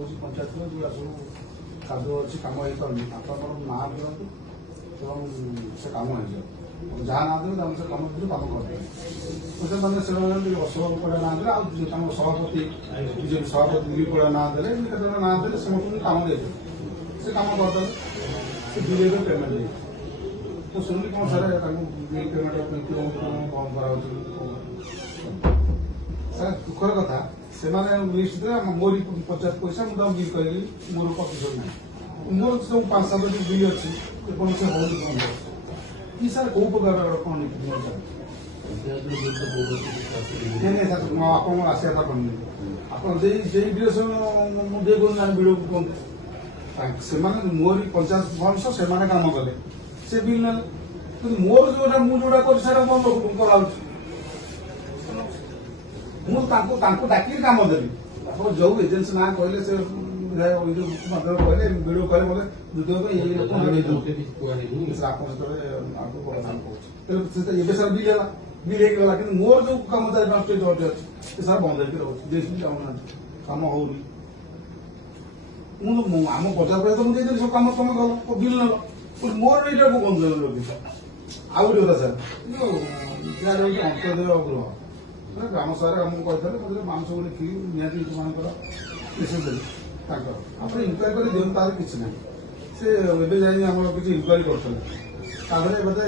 ହେଉଛି ପଞ୍ଚାୟତରେ ଯେଉଁଟା ସବୁ କାଦୁଅ ଅଛି କାମ ହେଇପାରୁନି ଆପଣଙ୍କର ନାଁ ଦିଅନ୍ତୁ ଏବଂ ସେ କାମ ହେଇଯିବ ଯାହା ନାଁ ଦେବେ ତାଙ୍କୁ ସେ କାମ ଭିତରୁ କାମ କରିଦେବେ ସେମାନେ ସେମାନେ ଟିକେ ଅଶୋକ ପଡ଼ା ନାଁ ଦେଲେ ଆଉ ତାଙ୍କ ସଭାପତି ବିଜେପି ସଭାପତି ଦିଲ୍ଲୀପ ପଡ଼ା ନାଁ ଦେଲେ କେତେ ଜଣ ନାଁ ଦେଲେ ସମସ୍ତଙ୍କୁ କାମ ଦେଇଦେବେ ସେ କାମ କରିଦେବେ ସେ ବିଲେଇରେ ପେମେଣ୍ଟ ଦେଇଦେବେ ମୁଁ ଶୁଣିଲି କ'ଣ ସାର୍ ତାଙ୍କୁ ବିଲ୍ ପେମେଣ୍ଟ ବନ୍ଦ କରାହେଉଛି ସାର୍ ଦୁଃଖର କଥା ସେମାନେ ଲିଷ୍ଟ ଦେଲେ ମୋରି ପଚାଶ ପଇସା ମୁଁ ତାଙ୍କୁ ବିଲ୍ କରିଲି ମୋର ପ୍ରତିଶତ ନାହିଁ ମୋର ସବୁ 5-7ଟି ବିଲ୍ ଅଛି କୌଣସି ସେ ହଉଛି ବନ୍ଦ କି ସାର୍ କୋଉ ପ୍ରକାର କ'ଣ ନୀତି ନିୟମ ସାର୍ ନାଇଁ ସାର୍ ଆପଣଙ୍କ ଆସିବା କରିନି ଆପଣ ସେଇ ଡିରେକ୍ସନ ମୁଁ ଦେଇ କରୁନାହାନ୍ତି ବିଡିଓକୁ କୁହନ୍ତୁ ସେମାନେ ମୋରି 50% ସେମାନେ କାମ କଲେ ସେ ବିଲ୍ ନେଲେ କିନ୍ତୁ ମୋର ଯୋଉଟା ମୁଁ ଯୋଉଟା କରୁଛି ସେଇଟା ବନ୍ଦ କରାଉଛି ମୁଁ ତାଙ୍କୁ ଡାକିକି କାମ ଦେବି ଆପଣ ଯୋଉ ଏଜେନ୍ସି ନାଁ କହିଲେ ସେ କହିଲେ ଭିଡ଼ିଓ କହିଲେ ବୋଲେ ଦ୍ୱିତୀୟ ଆପଣ ସେତେବେଳେ ଆଗକୁ ପ୍ରଦାନ କରୁଛି ଏବେ ସାର୍ ବିଲ୍ ହେଲା ବିଲ୍ ହେଇକି ଗଲା କିନ୍ତୁ ମୋର ଯୋଉ କାମ 4-5ଟି ଜର୍ଜ ଅଛି ସେ ସାର୍ ବନ୍ଦ ହେଇକି ରହୁଛି ଦେଇକି ଯାଉନାହାନ୍ତି କାମ ହଉନି ମୁଁ ଆମ ବଜାର ପରେ ତ ମୁଁ ଦେଇଦେଲି ସବୁ କାମ ତମେ କଲ ବିଲ୍ ନେଲ ମୋର ଏଇଟାକୁ ବନ୍ଦ ରଖିଛ ଆଉ ଗୋଟେ କଥା ସାର୍ ଯାହାର ହଉଛି ଅନ୍ତର୍ଦେୟ ଗୃହ ଗ୍ରାମ ସଭାରେ ଆମକୁ କହିଥିଲେ ମାଂସ ଗୋଟେ କ୍ଷୀରି ନିହାତି ମାନଙ୍କର ମେସେଜ ଦେଲି ତାଙ୍କର ଆପଣ ଇନକ୍ୱାରି କରି ଦିଅନ୍ତୁ ତାର କିଛି ନାହିଁ ସେ ଏବେ ଯାଇ ଆମର କିଛି ଇନକ୍ୱାରି କରୁଥିଲେ ତାପରେ ବୋଧେ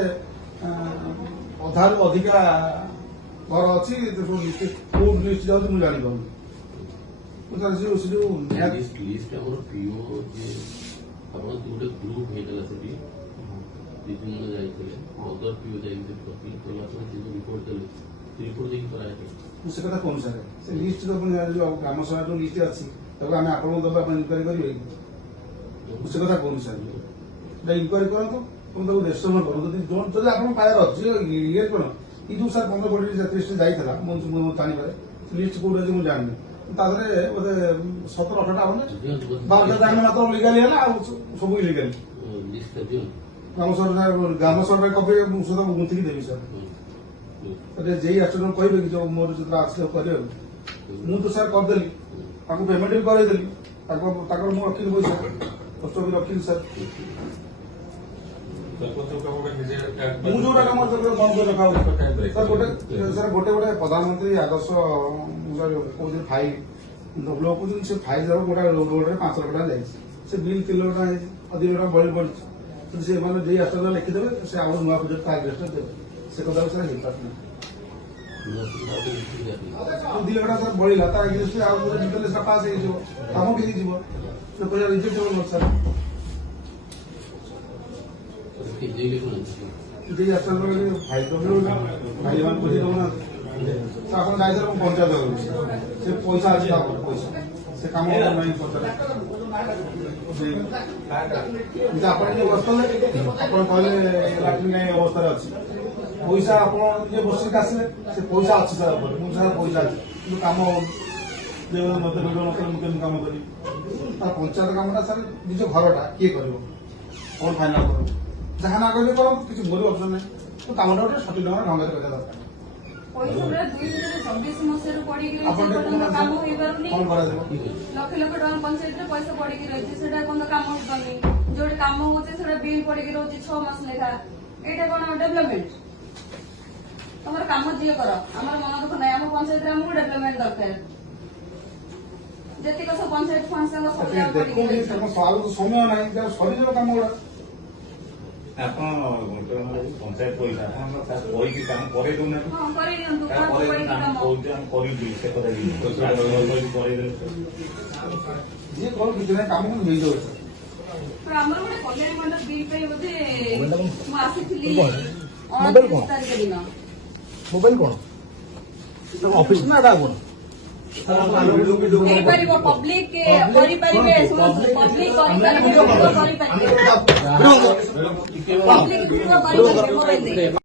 ଅଧାରୁ ଅଧିକା ଘର ଅଛି କୋଉ ଲିଷ୍ଟ ଯାଉଛି ମୁଁ ଜାଣିପାରୁନି ସେ ଯୋଉ ଗୋଟେ ଗ୍ରୁପ ହେଇଥିଲା ସେଠି ଦିଦିନ ଯାଇଥିଲେ ଅଦର ପିଓ ଯାଇଥିଲେ ରିପୋର୍ଟ ଦେଲେ ରିପୋର୍ଟ ଦେଇକି କରାଯାଇଥିଲା ମୁଁ ସେ କଥା କହୁନି ସାର୍ ସେ ଲିଷ୍ଟ ତ ଯୋଉ ଗ୍ରାମ ସଭା ଯୋଉ ଲିଷ୍ଟ ଅଛି ତାକୁ ଆମେ ଆପଣଙ୍କୁ ଦେବା ପାଇଁ ଇନକ୍ୱାରି କରିବେ ମୁଁ ସେ କଥା କହୁନି ସାର୍ ଏଇଟା ଇନକ୍ୱାରି କରନ୍ତୁ ଏବଂ ତାକୁ ରେଜିଷ୍ଟ୍ରେସନ କରନ୍ତୁ ଯଦି ଆପଣଙ୍କ ପାଖରେ ଅଛି ଇଏ କଣ ଏଇ ଯୋଉ ସାର୍ 15-20 ଲିଷ୍ଟ ଯାଇଥିଲା ମୁଁ ଜାଣିପାରେ ଲିଷ୍ଟ କୋଉଠି ଅଛି ମୁଁ ଜାଣିନି ତା ଦେହରେ ବୋଧେ 17-18ଟା ହବନି 12ଟା ଜାଣି ମାତ୍ର ଲିଗାଲି ହେଲା ଆଉ ସବୁ ଇଲିଗାଲି ଗ୍ରାମ ସରକାର କପି ମୁଁ ସହିତ ଗୁନ୍ଥିକି ଦେବି ସାର୍ ଯେଇ ଆଷ୍ଟ୍ରୋନମ କହିବେ କି ଯୋଉ ମୋର ଯେତେବେଳେ ଆସିଲେ କରିବାକୁ ମୁଁ ତ ସାର୍ କରିଦେଲି ତାଙ୍କୁ ପେମେଣ୍ଟ ବି କରେଇଦେଲି ତାଙ୍କର ମୁଁ ରଖିଲି ପଇସା ଖର୍ଚ୍ଚ ବି ରଖିଲି ସାର୍ ମୁଁ ଯୋଉଟା କାମ ବନ୍ଦ କରି ରଖା ହଉଛି ସାର୍ ଗୋଟେ ପ୍ରଧାନମନ୍ତ୍ରୀ ଆଦର୍ଶ କହୁଥିଲି ଫାଇଲ ଲୋକ କହୁଛନ୍ତି ସେ ଫାଇଲ ଯାକ ଗୋଟା ରୋଡରେ 5 ଲକ୍ଷ ଟଙ୍କା ଯାଇଛି ସେ ବିଲ୍ 3 ଲକ୍ଷ ଟଙ୍କା ଯାଇଛି ଅଧିକ ଟଙ୍କା ବଳି ପଡିଛି ସେମାନେ ଯେଇ ଆଷ୍ଟ୍ରୋନମ ଲେଖିଦେବେ ସେ ଆମର ନୂଆ ପ୍ରୋଜେକ୍ଟ ଆଗରେ ଦେବେ ସେ କଥା ସାର୍ ହେଇପାରୁନି 2 ଲକ୍ଷ ସାର୍ ବଳିଲା ତା ଏଗେନ୍ଷ୍ଟ ଆଉ ଗୋଟେ ଡିଟେଲ ସେଟା ପାସ୍ ହେଇଯିବ କାମ ବି ହେଇଯିବ ସେ ପଇସା ରିଜେକ୍ଟ ହେବ ସାର୍ ଯେଇ ଆଷ୍ଟ୍ରୋନମ ଫାଇଲ ତ ଭାଇ ମାନେ ବୁଝି ଦଉନାହାନ୍ତି ଆପଣ ଯାଇଥିଲେ ମୁଁ ପଞ୍ଚାୟତ କରୁଛି ସେ ପଇସା ଅଛି ପଇସା ସେ କାମ ନାହିଁ ପଚାର ଆପଣ ଯୋଉ ବସିଲେ ଆପଣ କହିଲେ ଲାଟ୍ରିନ୍ ଅବସ୍ଥାରେ ଅଛି ପଇସା ଆପଣ ଯିଏ ବସିକି ଆସିଲେ ସେ ପଇସା ଅଛି ସାର୍ ଉପରେ ମୁଁ ସାର୍ ପଇସା ଅଛି କିନ୍ତୁ କାମ ମତେ ଭିଡ଼ିଓ ନକଲେ ମୁଁ କେମିତି କାମ କରିବି ତା ପଞ୍ଚାୟତ କାମଟା ସାର୍ ନିଜ ଘରଟା କିଏ କରିବ କ'ଣ ଫାଇନାଲ କରିବ ଯାହା ନା କହିଲେ କରନ୍ତୁ କିଛି ମୋର ଅପସନ୍ ନାହିଁ ତ କାମଟା ଗୋଟେ ସଠିକ ଢଙ୍ଗରେ କରିବା ଦରକାର ପଇସା 2024 ମସିହାରୁ ପଡିକି ରହିଛି କାମ ହେଇପାରୁନି ଲକ୍ଷ ଲକ୍ଷ ଟଙ୍କା ପଞ୍ଚାୟତରେ ପଇସା ପଡିକି ରହିଛି ସେଟା ଏପର୍ଯ୍ୟନ୍ତ କାମ ହେଇପାରୁନି ଯୋଉଠି କାମ ହଉଛି ସେଟା ବିଲ୍ ପଡିକି ରହୁଛି 6 ମାସ ଲେଖା ଏଇଟା କଣ ଡେଭଲପମେଣ୍ଟ ତମର କାମ ଯିଏ କର ଆମର ମନ ଦୁଃଖ ନାହିଁ ଆମ ପଞ୍ଚାୟତରେ ଆମକୁ ଡେଭଲପମେଣ୍ଟ ଦରକାର ଯେତିକ ସବୁ ପଞ୍ଚାୟତ ଫଣ୍ଡ ସବୁ ସମୟ ନାହିଁ ସରିଯିବ କାମ ଗୁଡା ଆପଣ ପଞ୍ଚାୟତ ପଇସା କହିକି କାମ କରେଇ ଦଉନାହାନ୍ତି କରିବୁ ସେ କଥା କରେଇଦେଲେ ଯିଏ କଣ କିଛି ନାହିଁ କାମ କିନ୍ତୁ ହେଇଯାଉଛି ଆମର ଗୋଟେ କଲ୍ୟାଣ ମଣ୍ଡପ ବିଲ୍ ପାଇଁ ବୋଧେ ମୁଁ ଆସିଥିଲି 29 ତାରିଖ ଦିନ ମୋବାଇଲ କଣ ଅଫିସ ନା ଏଟା କଣ ହେଇପାରିବ ପବ୍ଲିକ କରିପାରିବେ ପବ୍ଲିକ କରିପାରିବେ ମୋବାଇଲ